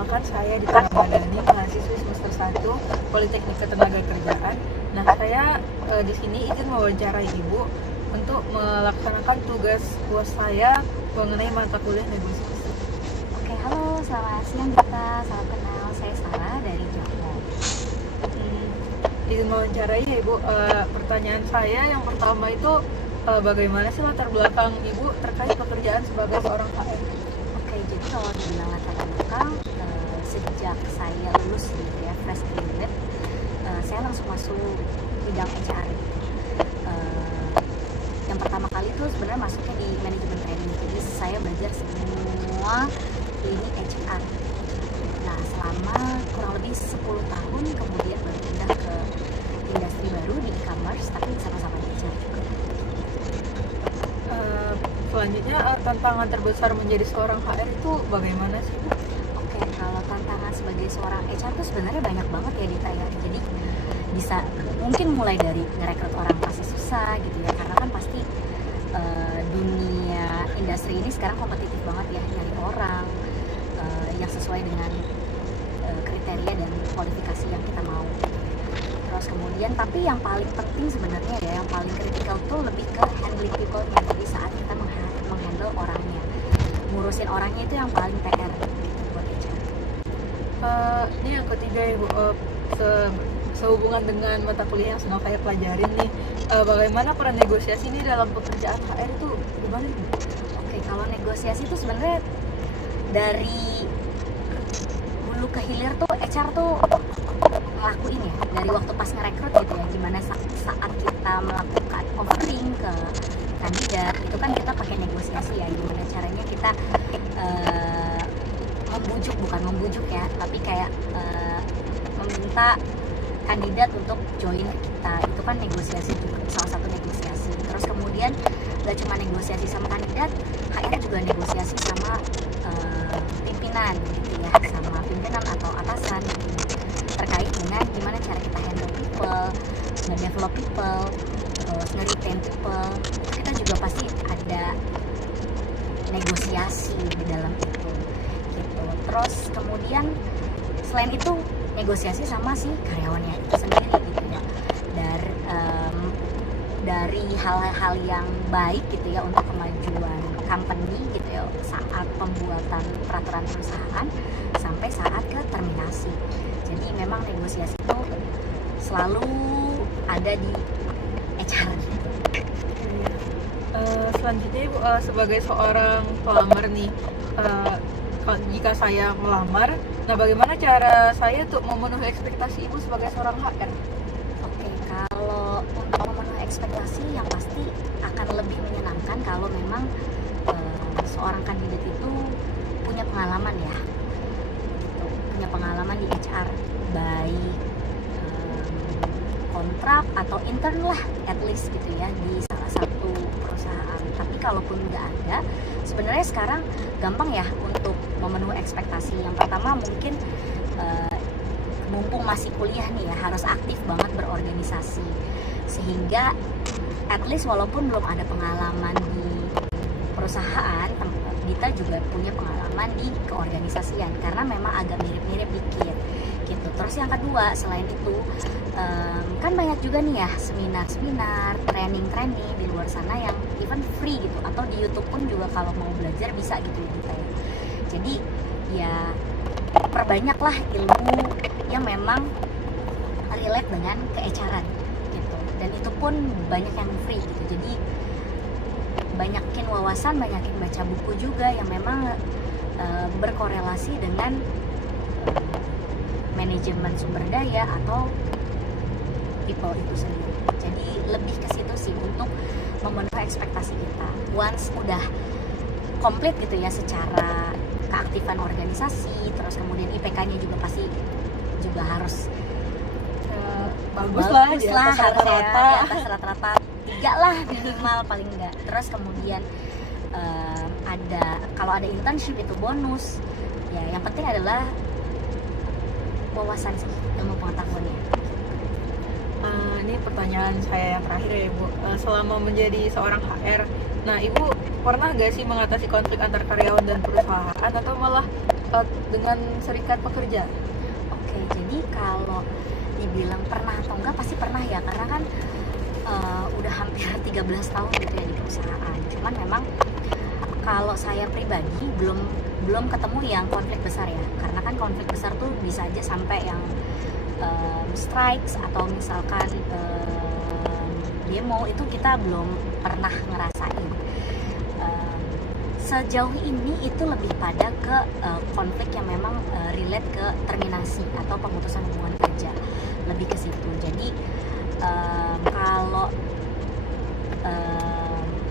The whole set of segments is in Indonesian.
perkenalkan, saya Dita Ramadhani, mahasiswi semester 1 Politeknik Ketenagakerjaan. Nah, saya di sini izin mewawancarai Ibu untuk melaksanakan tugas UAS saya mengenai mata kuliah negosiasi. Oke, halo, selamat siang Dita. Salam kenal, saya Sarah dari Jogja. Izin mewawancarai ya Ibu. Pertanyaan saya yang pertama itu bagaimana sih latar belakang Ibu terkait pekerjaan sebagai seorang HR? Oke, jadi kalau dibilang latar belakang, sejak saya lulus gitu ya, fresh graduate, saya langsung masuk bidang HR. Yang pertama kali itu sebenarnya masuknya di manajemen training, jadi saya belajar semua lini HR. Nah, selama kurang lebih 10 tahun kemudian baru pindah ke industri baru di e-commerce, tapi sama-sama di HR juga. Selanjutnya, tantangan terbesar menjadi seorang HR itu bagaimana sih? Oke, kalau tantangan sebagai seorang HR tuh sebenarnya banyak banget ya Dita ya. Jadi bisa mungkin mulai dari ngerekrut orang pasti susah gitu ya, karena kan pasti dunia industri ini sekarang kompetitif banget ya, nyari orang yang sesuai dengan kriteria dan kualifikasi yang kita mau. Terus kemudian, tapi yang paling penting sebenarnya ya, yang paling kritikal tuh lebih ke handling people-nya. Jadi saat kita menghandle orangnya, ngurusin orangnya itu yang paling PR gitu buat HR. Ini yang ketiga Ibu, sehubungan dengan mata kuliah yang sedang saya pelajarin nih, bagaimana peran negosiasi ini dalam pekerjaan HR itu gimana Ibu? Oke, kalau negosiasi itu sebenarnya dari hulu ke hilir tuh HR tuh ngelakuin ya, dari waktu pas ngerekrut gitu ya, gimana saat kita melakukan offering ke kandidat itu kan kita pakai negosiasi ya, gimana caranya kita bukan membujuk ya, tapi kayak meminta kandidat untuk join ke kita, itu kan negosiasi juga, salah satu negosiasi. Terus kemudian gak cuma negosiasi sama kandidat, HR juga negosiasi sama pimpinan gitu ya, sama pimpinan atau atasan gitu, terkait dengan gimana cara kita handle people, nge-develop people, terus nge-retain people. Kita juga pasti ada negosiasi di dalam itu gitu. Terus kemudian selain itu negosiasi sama si karyawannya itu sendiri gitu ya, dari hal-hal yang baik gitu ya untuk kemajuan company gitu ya, saat pembuatan peraturan perusahaan sampai saat ke terminasi. Jadi memang negosiasi itu selalu ada di HR. Selanjutnya Ibu, sebagai seorang pelamar nih, jika saya melamar, nah bagaimana cara saya untuk memenuhi ekspektasi Ibu sebagai seorang HR? Oke, kalau untuk memenuhi ekspektasi yang pasti akan lebih menyenangkan kalau memang seorang kandidat itu punya pengalaman ya, gitu. Punya pengalaman di HR, baik kontrak atau intern lah, at least gitu ya, di salah satu perusahaan. Tapi kalaupun nggak ada, sebenarnya sekarang gampang ya untuk memenuhi ekspektasi. Yang pertama mungkin mumpung masih kuliah nih ya, harus aktif banget berorganisasi, sehingga at least walaupun belum ada pengalaman di perusahaan, kita juga punya pengalaman di keorganisasian, karena memang agak mirip-mirip dikit gitu. Terus yang kedua, selain itu kan banyak juga nih ya seminar-seminar, training-training di luar sana yang even free gitu, atau di YouTube pun juga kalau mau belajar bisa gitu ya. Jadi ya perbanyaklah ilmu yang memang relate dengan ke-HR-an gitu, dan itu pun banyak yang free gitu. Jadi banyakin wawasan, banyakin baca buku juga yang memang berkorelasi dengan manajemen sumber daya atau people itu sendiri. Jadi lebih ke situ sih untuk memenuhi ekspektasi kita. Once udah komplit gitu ya secara keaktifan organisasi, terus kemudian IPK-nya juga pasti juga harus bagus lah, di atas rata-rata, di atas rata-rata 3 lah minimal paling enggak. Terus kemudian kalau ada internship itu bonus ya. Yang penting adalah wawasan sih, ilmu pengetahuannya. Ini pertanyaan saya yang terakhir ya Ibu. Selama menjadi seorang HR, nah Ibu pernah gak sih mengatasi konflik antar karyawan dan perusahaan atau malah dengan serikat pekerja? Oke, jadi kalau dibilang pernah atau enggak pasti pernah ya, karena kan udah hampir 13 tahun gitu ya di perusahaan. Cuman memang kalau saya pribadi belum ketemu yang konflik besar ya, karena kan konflik besar tuh bisa aja sampai yang strikes atau misalkan demo, itu kita belum pernah ngerasain. Sejauh ini itu lebih pada ke konflik yang memang relate ke terminasi atau pemutusan hubungan kerja, lebih ke situ. Jadi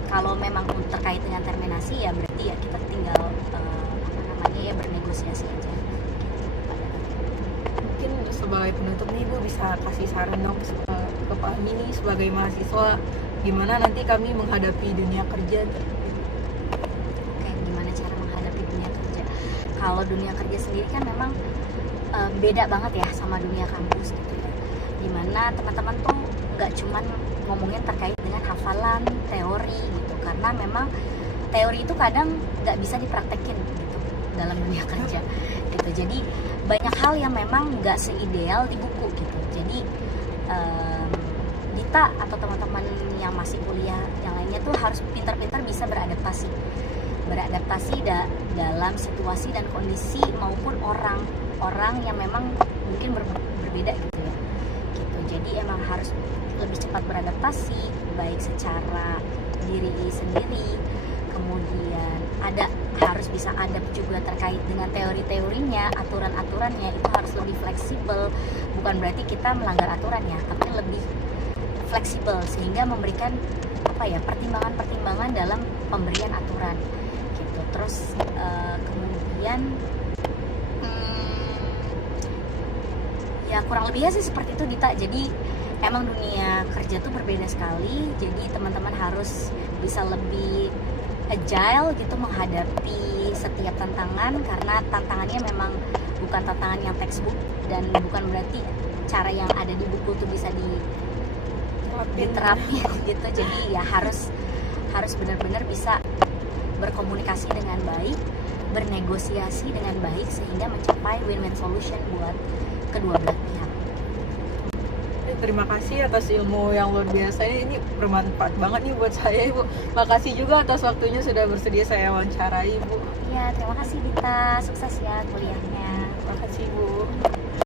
kalau memang terkait dengan terminasi ya berarti ya kita tinggal bernegosiasi aja. Mungkin sebagai penutup nih Bu bisa kasih saran dong ke Pak Ami nih sebagai mahasiswa, gimana nanti kami menghadapi dunia kerja. Oke, gimana cara menghadapi dunia kerja? Kalau dunia kerja sendiri kan memang beda banget ya sama dunia kampus gitu ya, dimana teman-teman tuh nggak cuman ngomongin terkait dengan hafalan teori gitu, karena memang teori itu kadang nggak bisa dipraktekin gitu dalam dunia kerja gitu. Jadi banyak hal yang memang nggak seideal di buku gitu. Jadi Dita atau teman-teman yang masih kuliah yang lainnya tuh harus pintar-pintar bisa beradaptasi dalam situasi dan kondisi maupun orang yang memang mungkin berbeda gitu ya gitu. Jadi emang harus lebih cepat beradaptasi, baik secara diri sendiri, kemudian harus bisa adapt juga terkait dengan teori-teorinya, aturan-aturannya itu harus lebih fleksibel. Bukan berarti kita melanggar aturan ya, tapi lebih fleksibel sehingga memberikan pertimbangan-pertimbangan dalam pemberian aturan gitu. Terus kemudian ya kurang lebihnya sih seperti itu Dita. Jadi emang dunia kerja tuh berbeda sekali, jadi teman-teman harus bisa lebih agile gitu menghadapi setiap tantangan, karena tantangannya memang bukan tantangan yang textbook dan bukan berarti cara yang ada di buku tuh bisa diterapin gitu. Jadi ya harus benar-benar bisa berkomunikasi dengan baik, bernegosiasi dengan baik sehingga mencapai win-win solution buat kedua belah pihak. Terima kasih atas ilmu yang luar biasa ini, bermanfaat banget nih buat saya Ibu. Makasih juga atas waktunya sudah bersedia saya wawancarai Ibu. Ya, terima kasih Dita, sukses ya kuliahnya. Terima kasih Ibu.